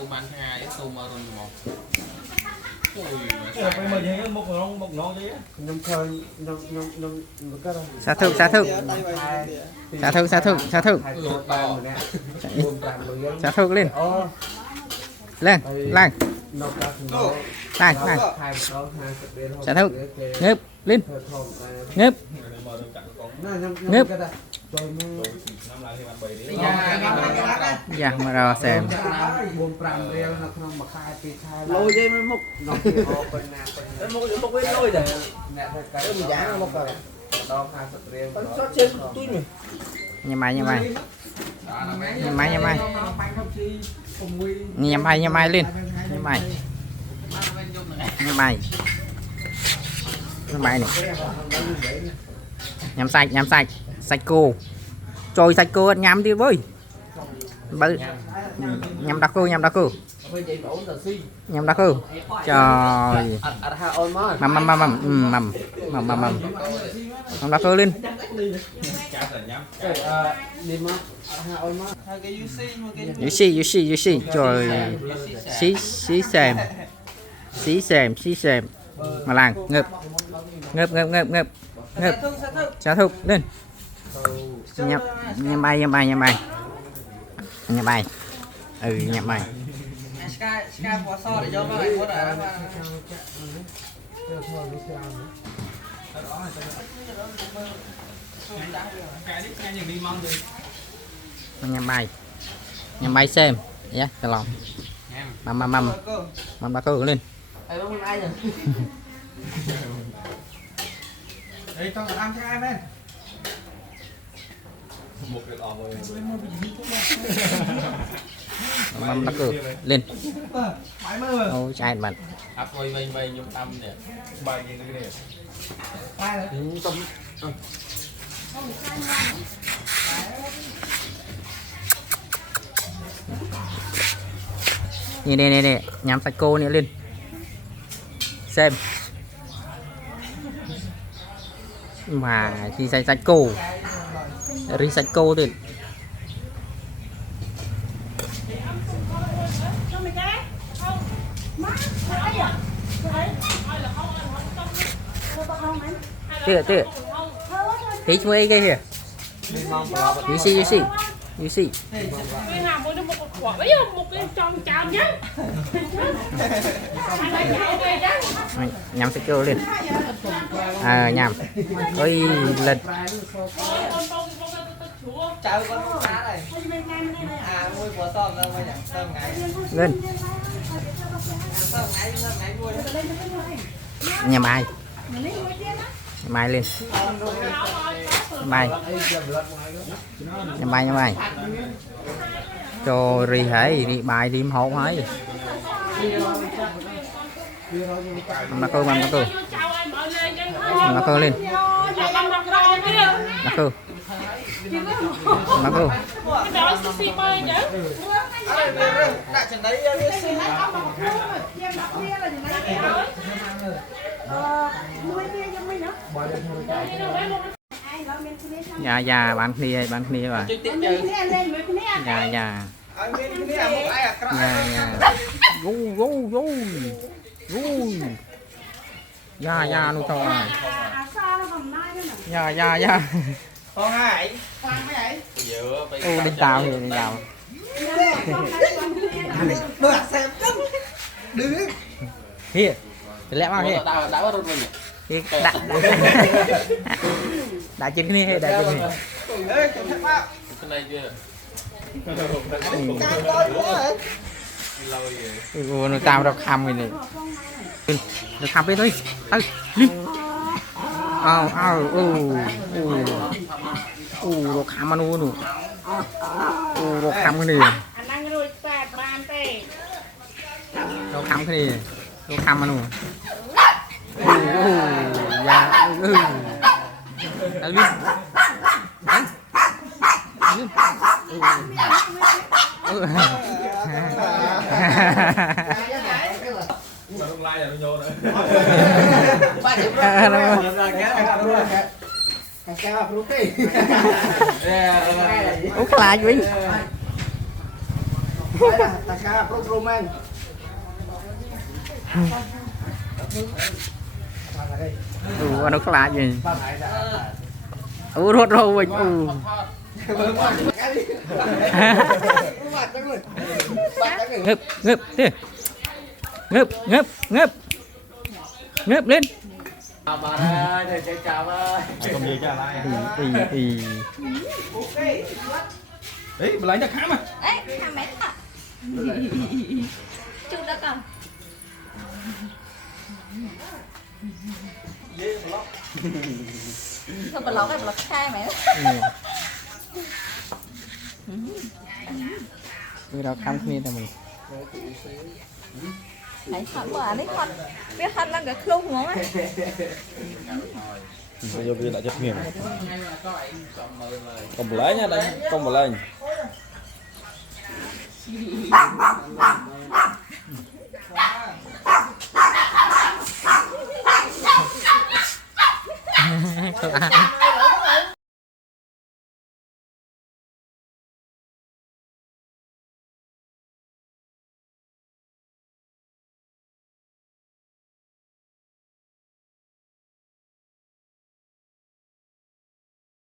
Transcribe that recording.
tôm ăn hai tôm mà rồi mà bây giờ cái một nón đấy nhom khơi nhom cái đó Xả thượng xả thượng xả thượng xả thượng xả thượng xả thượng lên lên lang lang lang xả thượng ngớp lên ngớp ngớp dạ mà rồi xem lôi dây mới mục mục với lôi để giá mục rồi nhà mày nhà mày nhà mày nhà mày nhà mày nhà mày lên nhà mày nhà mày nhà mày này nhắm sạch cô trôi sạch cô nhắm đi với bự nhắm đặc cô nhắm đặc cô trời mầm đặc cô lên you see trời xí xem mà làng ngợp xả thục lên nhà bay nhà bay Sky bỏ so để cho nó lại quất à nhà bay xem nhé cái lòng mầm đã cơ lên đây con ăn cho ai bên mầm đã cơ lên ô trai bạn áp vây nhung tâm nè bay như thế này nè nhắm sạch cô này lên xem mà khi sạch cô ri sạch cô thì tựa thấy chú ấy kia kìa you see nhắm sẽ kêu lên nhắm ôi lần chào con cá này mua bỏ tôm ra bây giờ tôm ngày lên tôm ngày mua nhà mai lên nhà mai cho ri hãy đi bài đi hộp hãy mà cơ lên mà cơ dạ bạn kia mà dạ dạ luôn thôi dạ con hai ô đi tàu được xem đứng kia lẽ mà kia đã bắt rồi đã trên cái này đã trên này cái này chưa nó tao đọc khăm rồi này nó khăm đấy thôi đọc khăm anh luôn đọc khăm cái này đọc khăm cái này đọc khăm anh luôn dạ lên Ủa lại Vinh ta ca pro pro man nó khá gì ba phải đã rốt râu mình ngấp ngấp thế ngấp ngấp ngấp ngấp lên bà ơi thầy chạy chào ơi Không gì cho lại. thì Đấy, bà lấy nó khám à. ấy thằng bé à chụp đó còn không phải lọc khai mẹ người đó khăm kia là mình hãy chọn bữa đấy con biết thân là cái khung đúng không ấy Bây giờ kia lại chấp nghiệm. Còn bà lấy nha đây, con bà lên. Không